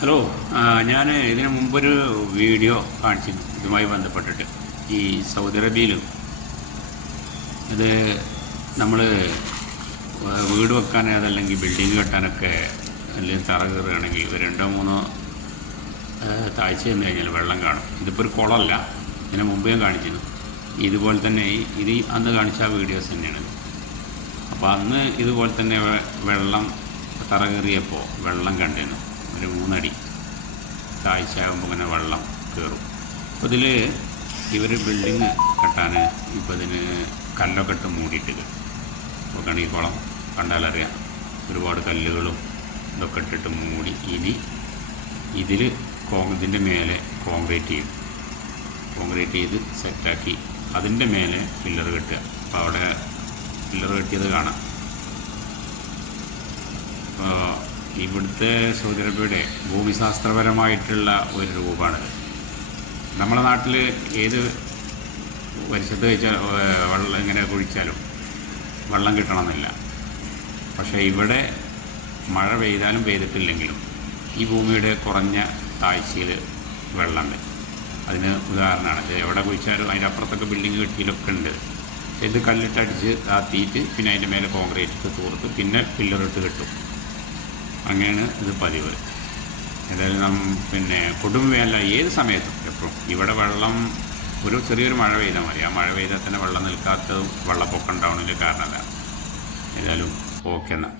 Hello. ഞാൻ ഇതിനു മുമ്പൊരു വീഡിയോ കാണിച്ചിരുന്നു ഇതുമായി ബന്ധപ്പെട്ടിട്ട്. ഈ സൗദി അറേബ്യയിലും ഇത് നമ്മൾ വീട് വെക്കാൻ അതല്ലെങ്കിൽ ബിൽഡിങ് കെട്ടാനൊക്കെ അല്ലെങ്കിൽ തറ കയറുകയാണെങ്കിൽ ഒരു രണ്ടോ മൂന്നോ താഴ്ച ചെന്ന് കഴിഞ്ഞാൽ വെള്ളം കാണും. ഇതിപ്പോൾ ഒരു കുളമല്ല, ഇതിന് മുമ്പ് ഞാൻ കാണിച്ചിരുന്നു. ഇതുപോലെ തന്നെ ഇത് അന്ന് കാണിച്ച വീഡിയോസ് തന്നെയാണിത്. അപ്പോൾ അന്ന് ഇതുപോലെ തന്നെ വെള്ളം തറ കയറിയപ്പോൾ വെള്ളം കണ്ടിരുന്നു. ഒരു 3 അടി താഴ്ചയാകുമ്പോൾ ഇങ്ങനെ വെള്ളം കയറും. അപ്പോൾ ഇതിൽ ഇവർ ബിൽഡിങ് കെട്ടാൻ ഇപ്പോൾ ഇതിന് കല്ലൊക്കെ ഇട്ട് മൂടിയിട്ടില്ല. അപ്പോൾ ഈ കുളം കണ്ടാലറിയാം, ഒരുപാട് കല്ലുകളും ഇതൊക്കെ ഇട്ടിട്ട് മൂടി. ഇനി ഇതിൽ ഇതിൻ്റെ മേലെ കോൺക്രീറ്റ് ചെയ്യും. കോൺക്രീറ്റ് ചെയ്ത് സെറ്റാക്കി അതിൻ്റെ മേലെ പില്ലർ കെട്ടുക. അപ്പോൾ അവിടെ പില്ലർ കെട്ടിയത് കാണാം. അപ്പോൾ ഇവിടുത്തെ സൗദി അറേബ്യയുടെ ഭൂമിശാസ്ത്രപരമായിട്ടുള്ള ഒരു രൂപമാണിത്. നമ്മുടെ നാട്ടിൽ ഏത് പരിസരത്ത് കഴിച്ചാൽ വെള്ളം ഇങ്ങനെ കുഴിച്ചാലും വെള്ളം കിട്ടണമെന്നില്ല. പക്ഷേ ഇവിടെ മഴ പെയ്താലും പെയ്തിട്ടില്ലെങ്കിലും ഈ ഭൂമിയുടെ കുറഞ്ഞ താഴ്ചയിൽ വെള്ളമുണ്ട്. അതിന് ഉദാഹരണമാണ് ഇത്. എവിടെ കുഴിച്ചാലും അതിൻ്റെ അപ്പുറത്തൊക്കെ ബിൽഡിങ് കെട്ടിയിലൊക്കെ ഉണ്ട്. ഇത് കല്ലിട്ടടിച്ച് താത്തിയിട്ട് പിന്നെ അതിൻ്റെ മേലെ കോൺക്രീറ്റ് തൂർത്ത് പിന്നെ പില്ലറിട്ട് കെട്ടും. അങ്ങനെയാണ് ഇത് പതിവ്. ഏതായാലും പിന്നെ കൊടുമല്ല ഏത് സമയത്തും എപ്പോഴും ഇവിടെ വെള്ളം ഒരു ചെറിയൊരു മഴ പെയ്താൽ മതി. ആ മഴ പെയ്താൽ തന്നെ വെള്ളം നിൽക്കാത്തതും വെള്ളപ്പൊക്കം ഉണ്ടാവുന്നതിൻ്റെ കാരണം അതാണ്. ഏതായാലും ഓക്കെ എന്നാൽ.